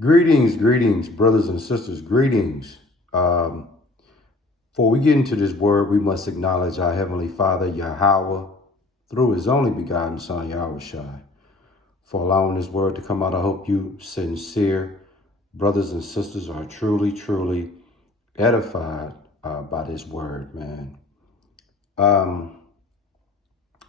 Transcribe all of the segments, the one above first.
Greetings, brothers and sisters. Greetings. Before we get into this word, we must acknowledge our Heavenly Father, Yahweh, through His only begotten Son, Yahushai, for allowing this word to come out. I hope you sincere brothers and sisters are truly edified by this word, man.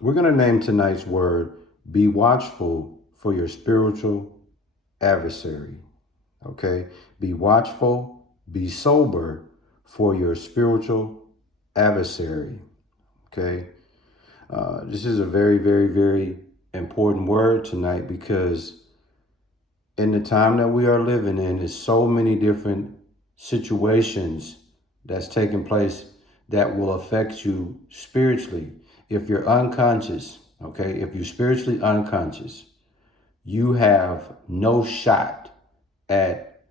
We're going to name tonight's word, be watchful for your spiritual adversary. Okay, be watchful, be sober for your spiritual adversary. Okay, this is a very important word tonight because in the time that we are living in, there's so many different situations that's taking place that will affect you spiritually. If you're unconscious, okay, if you're spiritually unconscious, you have no shot at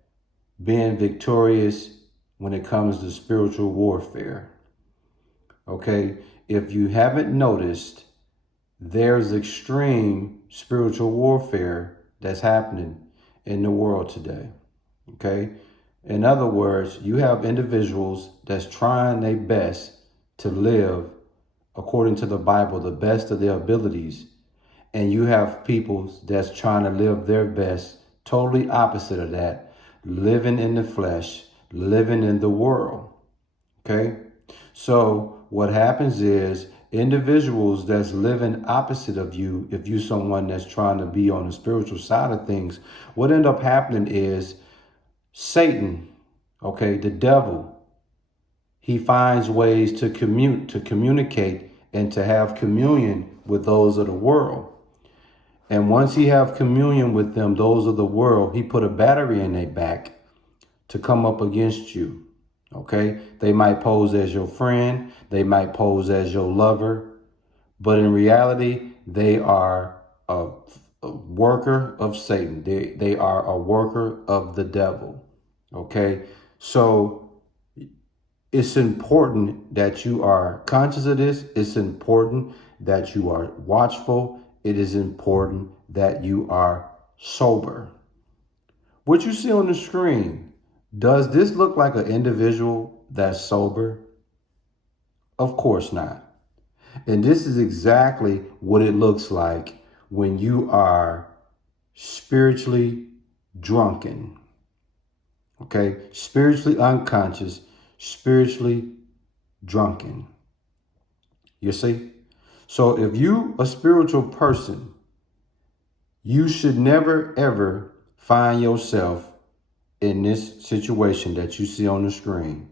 being victorious when it comes to spiritual warfare. Okay, if you haven't noticed, there's extreme spiritual warfare that's happening in the world today. Okay, in other words, you have individuals that's trying their best to live according to the Bible, the best of their abilities. And you have people that's trying to live their best, totally opposite of that, living in the flesh, living in the world. Okay? So what happens is individuals that's living opposite of you, if you're someone that's trying to be on the spiritual side of things, what end up happening is Satan, okay, the devil, he finds ways to communicate and to have communion with those of the world. And once he have communion with them, those of the world, he put a battery in their back to come up against you. Okay? They might pose as your friend. They might pose as your lover. But in reality, they are a worker of Satan. They are a worker of the devil. Okay? So it's important that you are conscious of this. It's important that you are watchful. It is important that you are sober. What you see on the screen, does this look like an individual that's sober? Of course not. And this is exactly what it looks like when you are spiritually drunken. Okay? Spiritually unconscious, spiritually drunken. You see? So if you a spiritual person, you should never, ever find yourself in this situation that you see on the screen.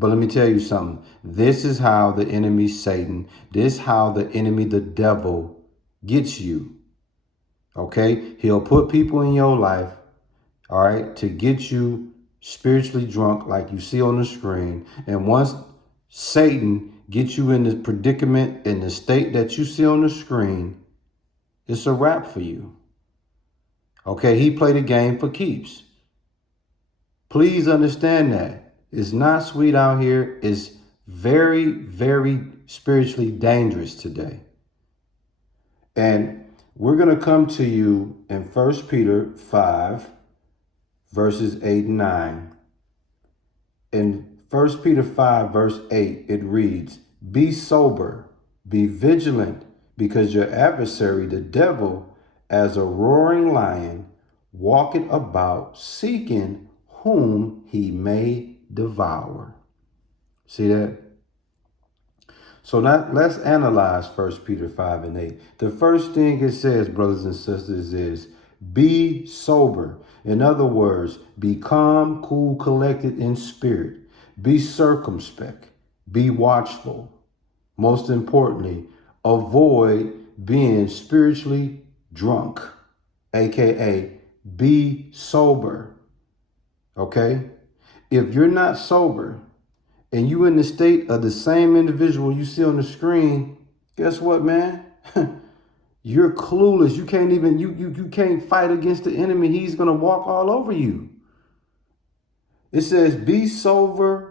But let me tell you something. This is how the enemy, Satan, this is how the enemy, the devil, gets you. Okay? He'll put people in your life, all right, to get you spiritually drunk like you see on the screen. And once Satan gets you in the predicament, in the state that you see on the screen, it's a wrap for you. Okay, he played a game for keeps. Please understand that. It's not sweet out here. It's very spiritually dangerous today. And we're going to come to you in 1 Peter 5, verses 8 and 9. In 1 Peter 5, verse 8, it reads, be sober, be vigilant, because your adversary, the devil, as a roaring lion, walketh about, seeking whom he may devour. See that? So now let's analyze 1 Peter 5 and 8. The first thing it says, brothers and sisters, is be sober. In other words, be calm, cool, collected in spirit. Be circumspect. Be watchful. Most importantly, avoid being spiritually drunk, aka be sober. Okay? If you're not sober and you in the state of the same individual you see on the screen, guess what, man? You're clueless. You can't even, you can't fight against the enemy. He's going to walk all over you. It says, be sober,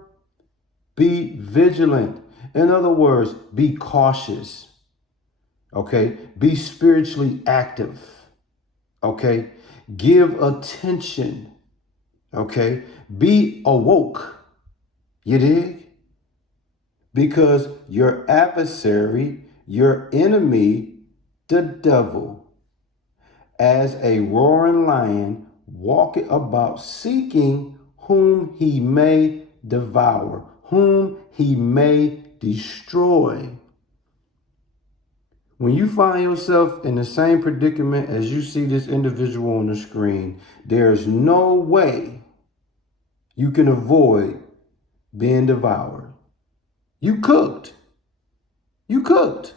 be vigilant. In other words, be cautious. Okay? Be spiritually active. Okay? Give attention. Okay? Be awoke. You dig? Because your adversary, your enemy, the devil, as a roaring lion, walketh about seeking whom he may devour, whom he may destroy. When you find yourself in the same predicament as you see this individual on the screen, there's no way you can avoid being devoured. You cooked. You cooked.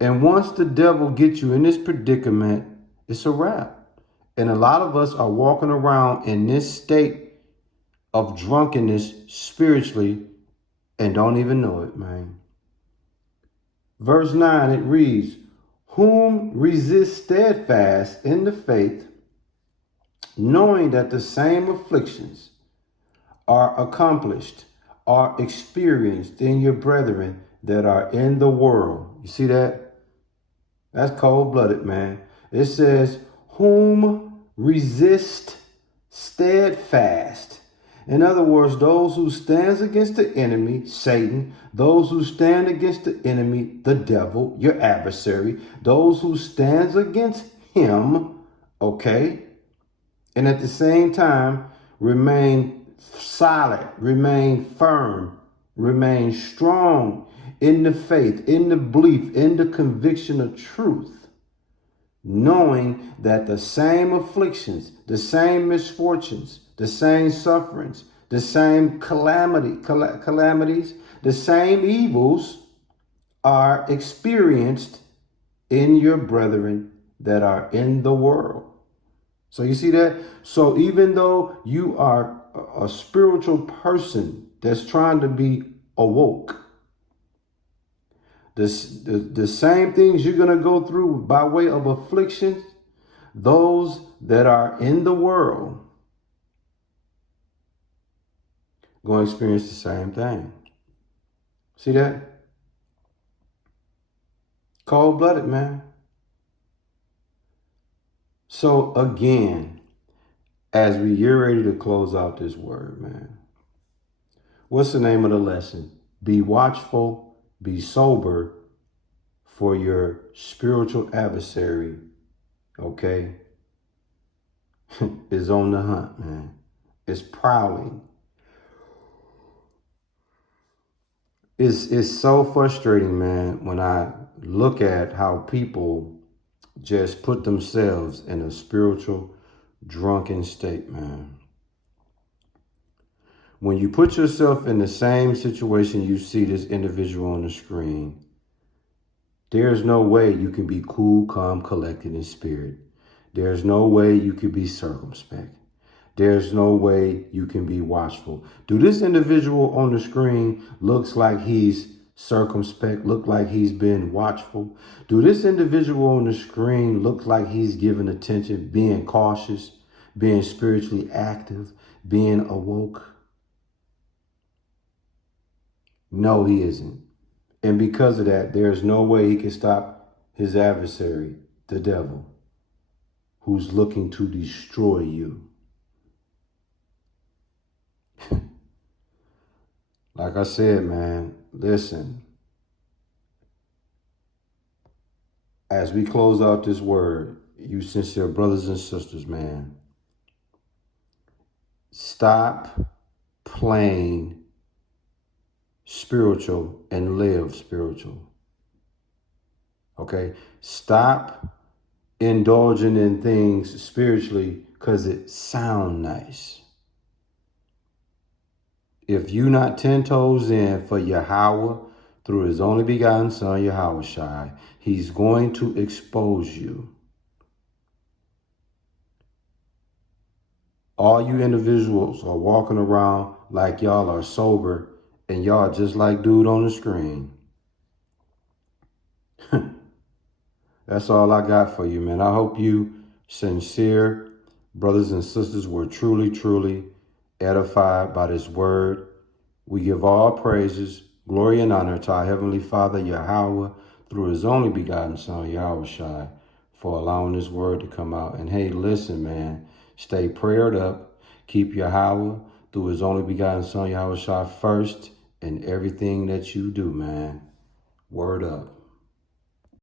And once the devil gets you in this predicament, it's a wrap. And a lot of us are walking around in this state of drunkenness spiritually and don't even know it, man. Verse 9, it reads, whom resist steadfast in the faith, knowing that the same afflictions are accomplished, are experienced in your brethren that are in the world. You see that? That's cold-blooded, man. It says, whom resist steadfast. In other words, those who stands against the enemy, Satan, those who stand against the enemy, the devil, your adversary, those who stands against him, okay? And at the same time, remain solid, remain firm, remain strong in the faith, in the belief, in the conviction of truth, knowing that the same afflictions, the same misfortunes, the same sufferings, the same calamities, the same evils are experienced in your brethren that are in the world. So you see that? So even though you are a spiritual person that's trying to be awoke, the same things you're going to go through by way of afflictions, those that are in the world going to experience the same thing. See that? Cold-blooded, man. So again, as we get ready to close out this word, man, what's the name of the lesson? Be watchful, be sober, for your spiritual adversary, okay, is on the hunt, man. It's prowling. It's so frustrating, man, when I look at how people just put themselves in a spiritual drunken state, man. When you put yourself in the same situation you see this individual on the screen, there's no way you can be cool, calm, collected in spirit. There's no way you can be circumspect. There's no way you can be watchful. Do this individual on the screen looks like he's circumspect, look like he's been watchful? Do this individual on the screen look like he's giving attention, being cautious, being spiritually active, being awoke? No, he isn't. And because of that, there's no way he can stop his adversary, the devil, who's looking to destroy you. Like I said, man, listen. As we close out this word, you sincere brothers and sisters, man, stop playing spiritual and live spiritual. Okay? Stop indulging in things spiritually because it sounds nice. If you not 10 toes in for Yahweh through his only begotten son, Yahweh Shai, he's going to expose you. All you individuals are walking around like y'all are sober and y'all just like dude on the screen. That's all I got for you, man. I hope you sincere brothers and sisters were truly, truly edified by this word. We give all praises, glory, and honor to our Heavenly Father, Yahweh, through his only begotten Son, Yahweh Shai, for allowing this word to come out. And hey, listen, man, stay prayed up. Keep Yahweh through his only begotten son, Yahweh Shah, first in everything that you do, man. Word up.